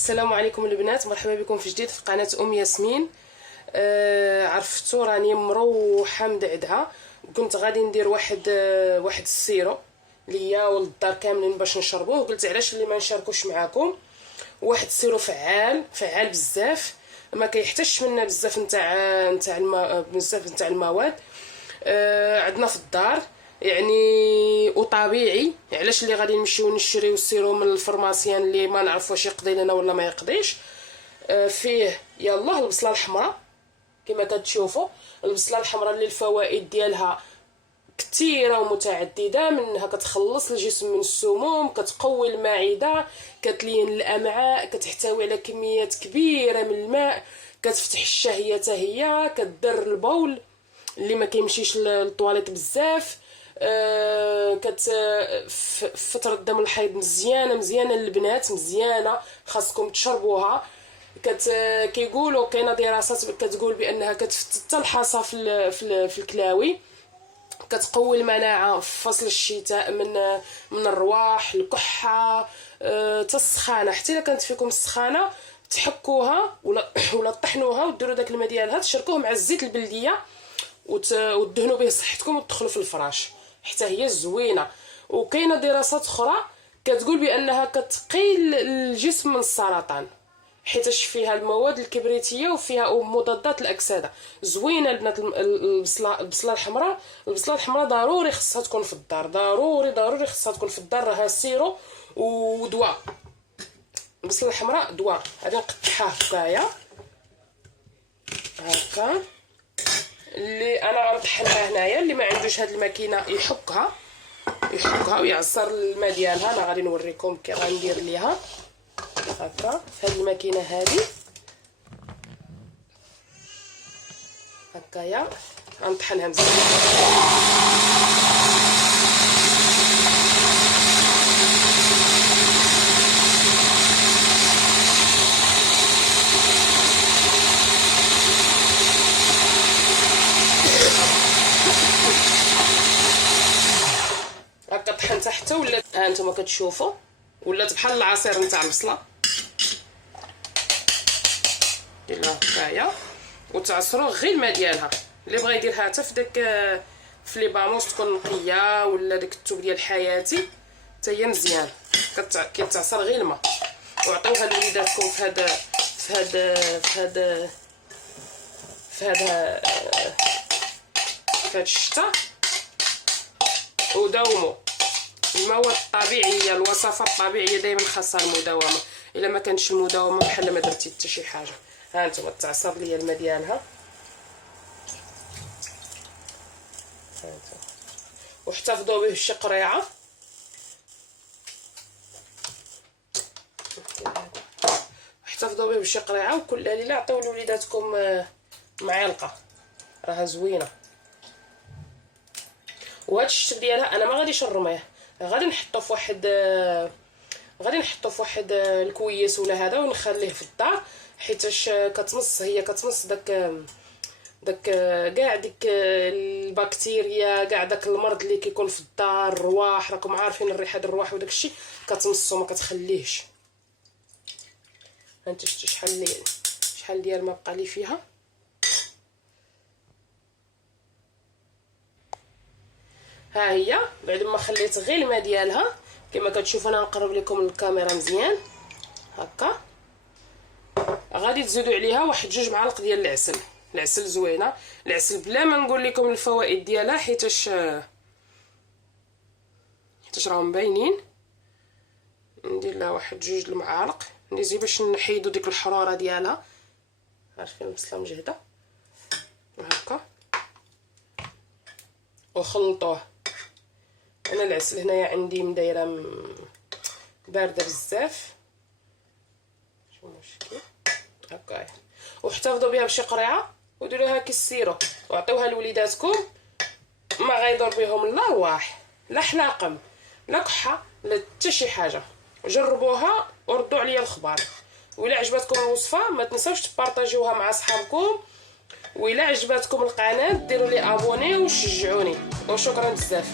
السلام عليكم البنات، مرحبا بكم في جديد في قناه ياسمين. عرفتوا راني مروحه مدعدها. كنت غادي ندير واحد السيرو ليا وللدار كاملين باش نشربوه. قلت علاش اللي ما نشاركوش معكم. واحد السيرو فعال بزاف، ما كيحتاجش منا بزاف نتاع المواد. عندنا في الدار يعني وطبيعي. علاش اللي غادي نمشيو نشريو السيرو من الفرماسيان اللي ما نعرف واش يقضي لنا ولا ما يقضيش. فيه يلا البصله الحمراء كما كتشوفوا. البصله الحمراء اللي الفوائد ديالها كثيره ومتعدده، منها كتخلص الجسم من السموم، كتقوي المعده، كتلين الامعاء، كتحتوي على كميات كبيره من الماء، كتفتح الشهيه حتى هي، كتدر البول اللي ما كيمشيش للطواليت بزاف. فتره دم الحيض مزيانه للبنات، مزيانه خاصكم تشربوها. كيقولوا كاينه دراسات كتقول بانها كتفتت الحصى في الكلاوي، كتقوي المناعه في فصل الشتاء من الرواح، الكحه، حتى السخانه. حتى الا كانت فيكم السخانه تحكوها ولا طحنوها وديروا داك الماء ديالها تشركوه مع الزيت البلديه وتدهنوا به صحتكم وتدخلوا في الفراش حتى هي زوينه. وكاينه دراسات اخرى كتقول بانها كتقي الجسم من السرطان، حيتاش فيها المواد الكبريتيه وفيها مضادات الاكسده. زوينه البنات. البصله الحمراء ضروري خصها تكون في الدار، ضروري خصها تكون في الدار. راها سيرو ودواء. البصله الحمراء دواء. غادي نقطعها هكايا هكا. اللي انا غنطحنها هنايا، اللي ما عندوش هاد الماكينه يحكها ويعصر الماء ديالها. انا غادي نوريكم كي غندير ليها هكا في هاد الماكينه هادي هكايا. غنطحنها مزيان. هكا طحنت حتى ولات، ها نتوما كتشوفوا ولات بحال العصير نتاع البصله. ديرها هكايا وتعصروا غير الماء ديالها. اللي بغى يديرها حتى في داك في لي باموس تكون نقيه، ولا داك الثوب ديال حياتي حتى هي مزيان. كيتعصر غير الماء. وعطيوها لوليداتكم في هذا الشتاء. وداوموا. المواد الطبيعيه، الوصفات الطبيعيه دائما خاصها المداومه. الا ما كانتش المداومه بحال ما درتي حتى شي حاجه. ها انتم تعصر ليا الماء ديالها واحتفظوا به بشي قريعه. وكل ليله عطيو لوليداتكم معلقه. راها زوينه. وهاد الشتل ديالها انا ما غاديش نرميه، غادي نحطو في واحد الكويس ولا هذا ونخليه في الدار، حيتاش كتمص داك كاع ديك البكتيريا، كاع داك المرض اللي كيكون في الدار، الرواح. راكم عارفين الريحه ديال الرواح وداك الشيء كتمصو ما كتخليهش. هانت شحال ديال ما بقى لي فيها. ها هي بعد ما خليت غير الماء ديالها كما كتشوفوا. انا نقرب لكم الكاميرا مزيان هكا. غادي تزيدوا عليها واحد 2 معالق ديال العسل زوينه. العسل بلا ما نقول لكم الفوائد ديالها حيتاش راهم باينين. ندير لها واحد 2 المعالق نديزي باش نحيدوا ديك الحراره ديالها. عارفين البصله مجهده هكا وخلطوه. انا العسل هنايا عندي مدايره بارده بزاف، شو مشكل هكايا. واحتفظوا بها بشي قريعه وديروها كالسيرو وعطيوها لوليداتكم. ما غيضر بهم لا رواح لا حلاقم لا كحه لا حتى شي حاجه. جربوها وردوا عليا الخبر. وإلا عجبتكم الوصفه ما تنساوش تبارطاجيوها مع صحابكم. وإلا عجبتكم القناه ديروا لي ابوني وشجعوني. وشكرا بزاف.